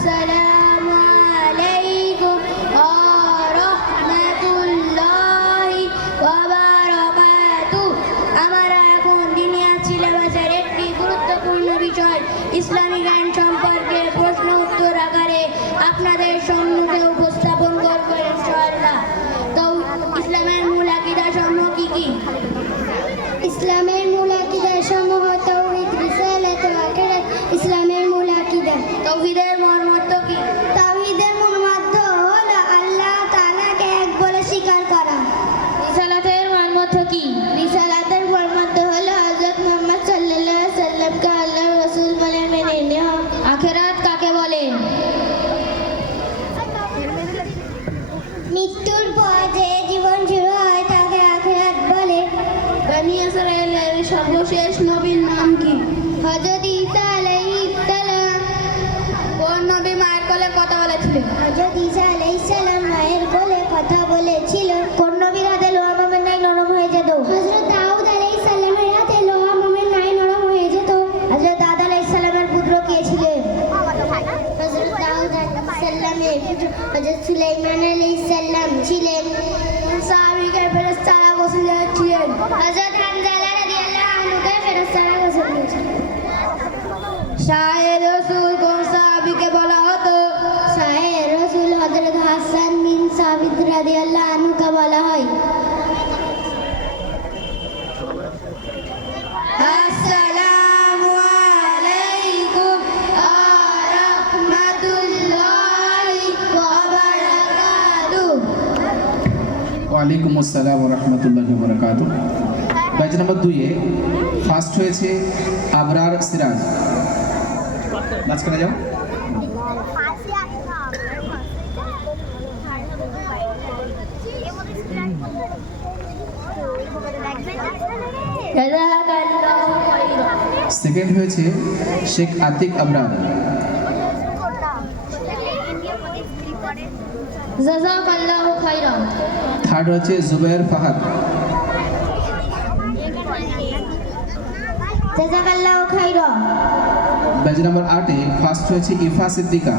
আসসালামু আলাইকুম ওয়া রাহমাতুল্লাহি ওয়া বারাকাতুহু। আমরা এখন দুনিয়া সিলেবাসের একটি গুরুত্বপূর্ণ বিষয় ইসলামী জ্ঞান সম্পর্কে প্রশ্ন উত্তর আকারে আপনাদের সম্মুখে উপস্থাপন করব ইনশাআল্লাহ। তো ইসলামের মূল আকীদা সমূহ কি কি? ইসলামের মূল আকীদা সমূহ তাওহীদ, রিসালাত ও আখিরাত। ইসলামের মূল আকীদা। তাওহীদের মর্মার্থ কি? তাওহীদের মর্মার্থ হলো আল্লাহ তাআলাকে এক বলে স্বীকার করা। রিসালাতের মর্মার্থ কি? রিসালাতের মর্মার্থ হলো হযরত মুহাম্মদ সাল্লাল্লাহু আলাইহি সাল্লামকে আল্লাহর রাসূল বলে মেনে নেওয়া। আখিরাত কাকে বলে? মৃত্যুর পর যে জীবন শুরু হয় তাকে আখিরাত বলে। বনি ইসরাঈলের সর্বশেষ নবীর নাম কি? হযরত ঈসা আলাইহিস সালাম। কোন নবী মায়ের কোলে কথা বলেছিলেন? হযরত ঈসা আলাইহিস সালাম মায়ের কোলে কথা বলেছিল। কোন নবীর হাতে লোহা মোমের ন্যায় নরম হয়ে যেত? হযরত দাউদ আলাইহিস সালামের হাতে লোহা মোমের ন্যায় নরম হয়ে যেত। হযরত আদম আলাইহিস সালামের পুত্র কে ছিলেন? হযরত দাউদ আলাইহিস সালামের পুত্র হযরত সুলাইমান আলাইহিস সালাম ছিলেন। সাহাবীকে ফেরেশতারা গোসল দিয়েছিলেন। হযরত হামজালা রাদিয়াল্লাহু আনহুকে ফেরেশতারা গোসল দিয়েছিলেন। শাহে রাসূল কোন সাহাবীকে বলা হতো? শাহে রাসূল হযরত হাসান বিন সাবিত রাদিয়াল্লাহু আনহুকে বলা হয়। আসসালামু আলাইকুম ওয়া রাহমাতুল্লাহি ওয়া বারাকাতুহু। ওয়ালাইকুম আসসালাম ওয়া রাহমাতুল্লাহি ওয়া বারাকাতুহু। ব্যাচ নাম্বার 2 এ ফার্স্ট হয়েছে আবরার সিরাজ। মাঝখানে যাও। জাযাকাল্লাহু খাইরান। সেকেন্ড হয়েছে শেখ আতিক আবরার। জাযাকাল্লাহু খাইরান। থার্ড হচ্ছে জুবায়ের ফাহাদ। জাযাকাল্লাহু খাইরান। ব্যাচ নাম্বার 8 এ ফার্স্ট হয়েছে ইফা সিদ্দিকা।